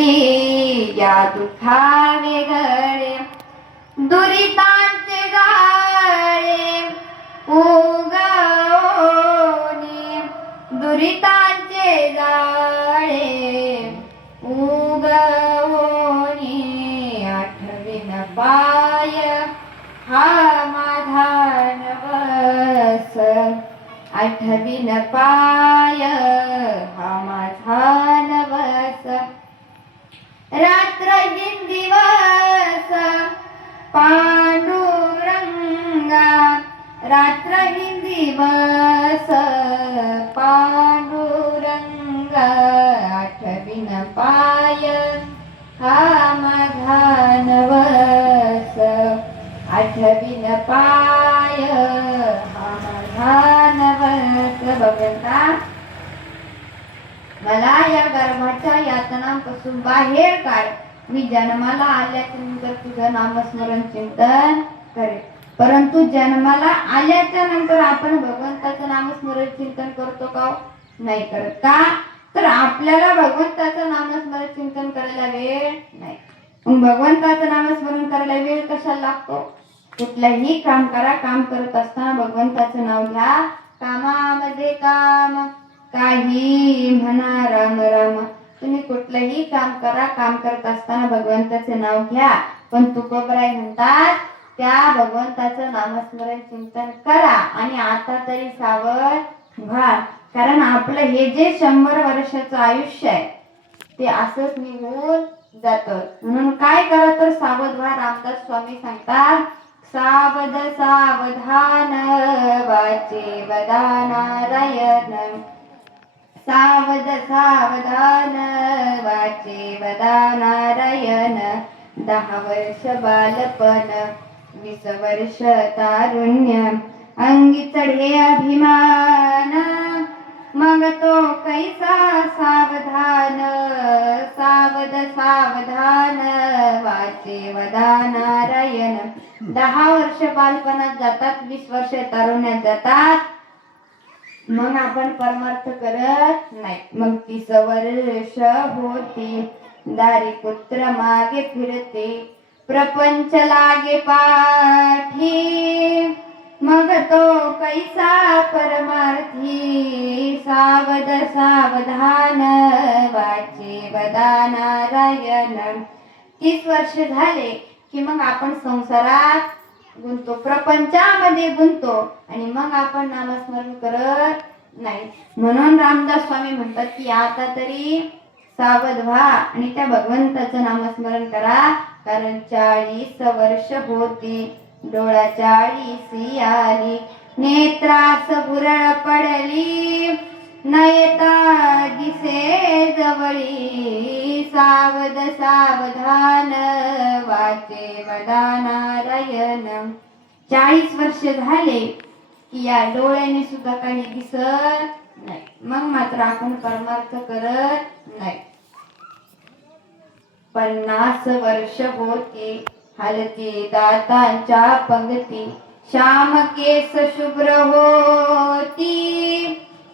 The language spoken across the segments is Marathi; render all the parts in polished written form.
विसरी या दुःखा वेगळे दुरितांचे जाळे उगवणे दुरितांचे जाळे उगवणे आठवीन पाय हा माझा नवस आठवीन पाय हा माझा नवस रात्र दिवस पांडुरंगा रात्र दिवस पांडुरंगा आठवीन पाय हा माझा नवस आठवीन पाय हा माझा नवस भगवंता मला या गर्भाच्या यातनांपासून बाहेर काढ मी जन्माला आल्यानंतर तुझं नामस्मरण चिंतन करेल परंतु जन्माला आल्याच्या नंतर आपण भगवंताचं नामस्मरण चिंतन करतो का नाही करत का तर आपल्याला भगवंताचं नामस्मरण चिंतन करायला वेळ नाही मग भगवंताचं नामस्मरण करायला वेळ कशाला लागतो कुठलंही काम करा काम करत असताना भगवंताचं नाव घ्या कामामध्ये काम काही म्हणा राम राम तुम्ही कुठलंही काम करा काम करत असताना भगवंताचे नाव घ्या पण तुकोबराय म्हणतात त्या भगवंताचं नामस्मरण चिंतन करा आणि आता तरी सावध व्हा कारण आपलं हे जे 100 वर्षाचं आयुष्य आहे ते असंच निघून जातं म्हणून काय करा तर सावध व्हा रामदास स्वामी सांगतात सावध सावधान वाचे वदा नारायण सावध सावधान वाचे वदा नारायण 10 वर्ष बालपण 20 वर्ष तारुण्य अंगी चढे अभिमान मग तो कैसा सावधान सावध सावधान वाचे वदा नारायण 10 वर्ष बालपणात जातात 20 वर्ष तारुण्यात जातात मग आपण परमार्थ करत नाही मग 30 वर्ष होती दारी पुत्र मागे फिरते प्रपंच लागे पाठी मग तो कैसा परमार्थी सावध सावधान वाचे वदा नारायण 30 वर्ष झाले की मग आपण संसारात गुंतो प्रपंचामध्ये गुंतो आणि मग आपण नामस्मरण करत नाही म्हणून रामदास स्वामी म्हणतात की आता तरी सावध व्हा आणि त्या भगवंताचं नामस्मरण करा कारण 40 वर्ष होती डोळा 40 आली नेत्रास भुरळ पडली नयता दिसे जवळी सावध सावधान वाचे वदा नारायण 40 वर्ष झाले की या डोळ्याने सुद्धा काही दिसत नाही मग मात्र आपण परमार्थ करत नाही 50 वर्ष होती हलती दातांच्या पंगती श्याम केस शुभ्र होती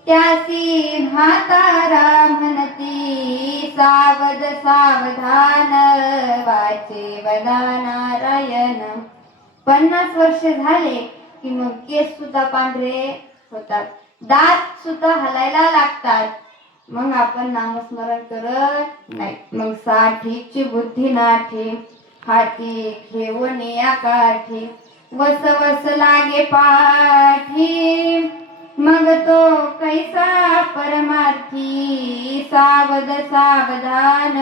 त्यासी म्हातारा म्हणती सावध सावधान वाचे वदा नारायण 50 वर्ष झाले की मग केस सुद्धा पांढरे होतात दात सुद्धा हलायला लागतात मग आपण नामस्मरण करत नाही मग 60ची बुद्धी नाठी हाती घेऊन या काठी वस वस लागे पाठी मग तो कैसा परमार्थी सावध सावधान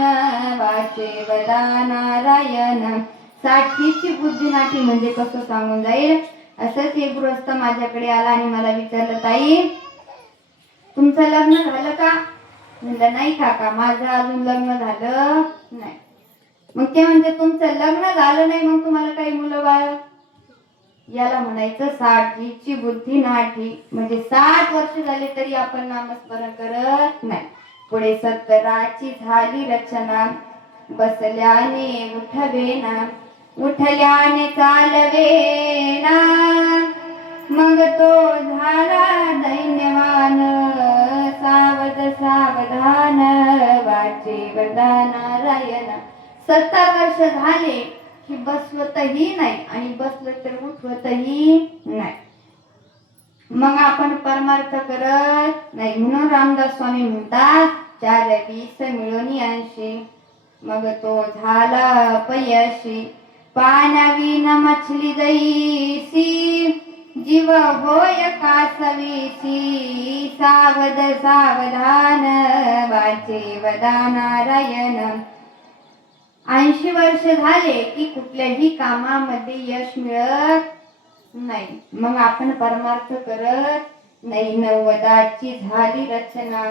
वाचे वदा नारायण 60ची बुद्धी नाठी म्हणजे कसं सांगून जाईल असंच एक गृहस्थ माझ्याकडे आला आणि मला विचारलं ताई तुमचं लग्न झालं का म्हणलं नाही काका माझं अजून लग्न झालं नाही मग ते म्हणते तुमचं लग्न झालं नाही मग तुम्हाला काही मुलं बाळ याला म्हणायचं 60ची बुद्धी नाठी म्हणजे 60 वर्ष झाले तरी आपण नामस्मरण करत नाही पुढे 70ची झाली रचना बसल्याने उठवेना उठल्याने चालवेना मग तो झाला दैन्यवान सावध सावधान वाचे वदा नारायण. 70 वर्ष झाले की बसवतही नाही आणि बसलं तर उठवतही नाही. मग आपण परमार्थ करत नाही. म्हणून रामदास स्वामी म्हणतात 420 मिळून 80. मग तो झाला अपयशी. पाण्याविन मछली जैसी जीव होय कासवीसी. सावध सावधान वाचे वदा नारायण. 80 वर्ष झाले की कुठल्याही कामामध्ये यश मिळत नाही. मग आपण परमार्थ करत नाही. 90ची झाली रचना.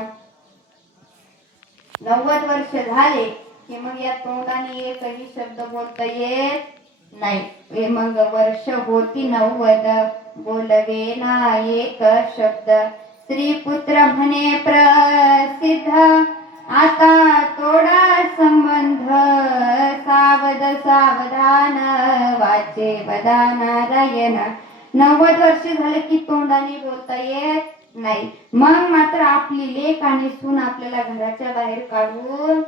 90 वर्ष झाले की मग या तोंडाने एकही शब्द बोलता येत नाही. मग वर्ष होती 90 बोलवे ना एक शब्द. स्त्रीपुत्र म्हणे प्रसिद्ध आता तोडा संबंध. सावध सावधान वाचे वदा नारायण. 90 वर्ष झाले की तोंडाने बोलता येत नाही. मग मात्र आपली लेक आणि सून आपल्याला घराच्या बाहेर काढून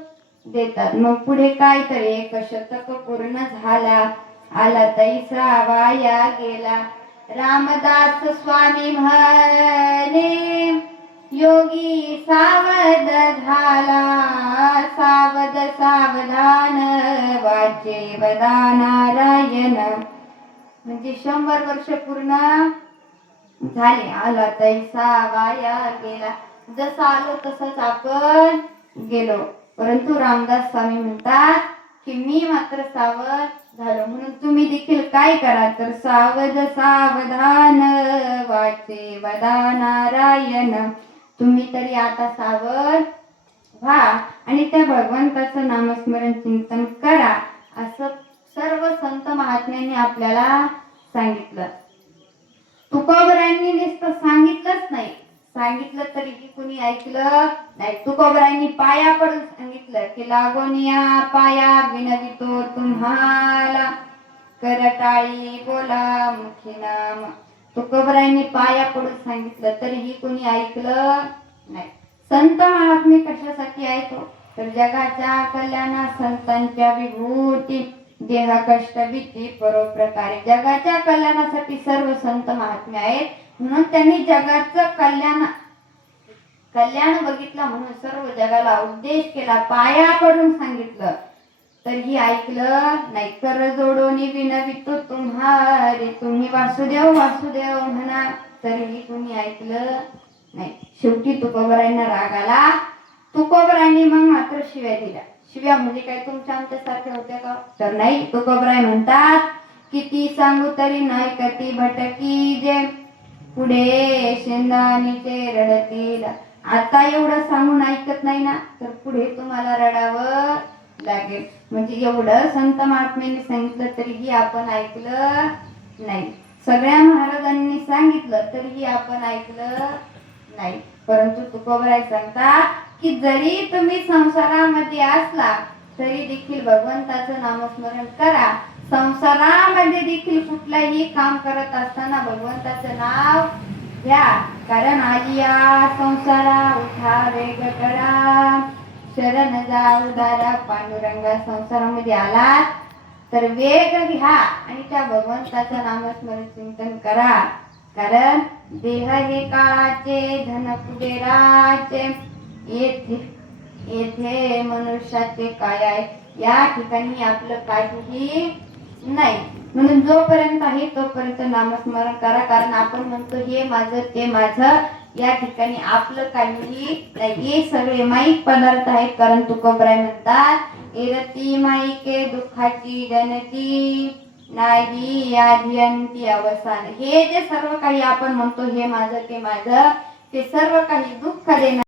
देतात. मग पुढे काय तर 1 शतक पूर्ण झाला. आला तैसा वाया गेला. रामदास स्वामी म्हणे योगी सावध झाला. सावध सावधान वाचे वदा नारायण. म्हणजे 100 वर्ष पूर्ण झाले. आला तैसा वाया गेला. जसं आलो तसंच आपण गेलो. परंतु रामदास स्वामी म्हणतात की मी मात्र सावध झालो. म्हणून तुम्ही देखील काय करा तर सावध सावधान वाचे वदा नारायण. तुम्ही तरी आता सावध व्हा आणि त्या भगवंताचं नामस्मरण चिंतन करा. असं सर्व संत महात्म्यांनी आपल्याला सांगितलं. तुकोबरायांनी नुसतं सांगितलंच नाही. सांगितलं तरीही कुणी ऐकलं नाही. तुकोबरायांनी पाया पडून सांगितलं की लागून या पाया विनवितो तुम्हाला. करटाळी बोला मुखी नाम. तुकोबरायांनी पाया पडून सांगितलं तरीही कुणी ऐकलं नाही. संत महात्मे कशासाठी आहेत तर जगाच्या कल्याणा संतांच्या विभूती देह कष्ट भीती परोप्रकारे. जगाच्या कल्याणासाठी सर्व संत महात्मे आहेत. म्हणून त्यांनी जगाचं कल्याण बघितलं म्हणून सर्व जगाला उपदेश केला. पाया पडून सांगितलं तरीही ऐकलं नाही. कर जोडून विनवितो तुम्हारे. तुम्ही वासुदेव वासुदेव म्हणा तरीही कुणी ऐकलं नाही. शेवटी तुकोबरायांना राग आला. तुकोबरायांनी मग मात्र शिव्या दिल्या. शिव्या म्हणजे काय तुमच्या आमच्यासारख्या होत्या का तर नाही. तुकोबराय म्हणतात किती सांगू तरी नाही कती भटकी जे. पुढे शेंदाणीचे रडतील. आता एवढं सांगून ऐकत नाही ना तर पुढे तुम्हाला रडावं लागेल. म्हणजे एवढं संत महात्म्यांनी सांगितलं तरीही आपण ऐकलं नाही. सगळ्या महाराजांनी सांगितलं तरीही आपण ऐकलं नाही. परंतु तुकोबराय सांगतात की जरी तुम्ही संसारामध्ये असला तरी देखील भगवंताचं नामस्मरण करा. संसारामध्ये देखील कुठलंही काम करत असताना भगवंताचं नाव घ्या. कारण आलिया संसारा उठावे गटरा. शरण जा उदारा पांडुरंगा. संसारामध्ये आलात तर वेग घ्या आणि त्या भगवंताचं नामस्मरण चिंतन करा. कारण देह हे काळाचे धन कुबेराचे. येथे मनुष्याचे काय आहे. या ठिकाणी आपलं काहीही नाही. म्हणून जोपर्यंत आहे तोपर्यंत नामस्मरण करा. कारण आपण म्हणतो हे माझं ते माझं. या ठिकाणी आपलं काहीही नाही. हे सगळे माईक पदार्थ आहेत. कारण तुकोबराय म्हणतात एरती माईके दुःखाची जनती नाही आधी अवसान. हे जे सर्व काही आपण म्हणतो हे माझं ते माझं ते सर्व काही दुःख देणार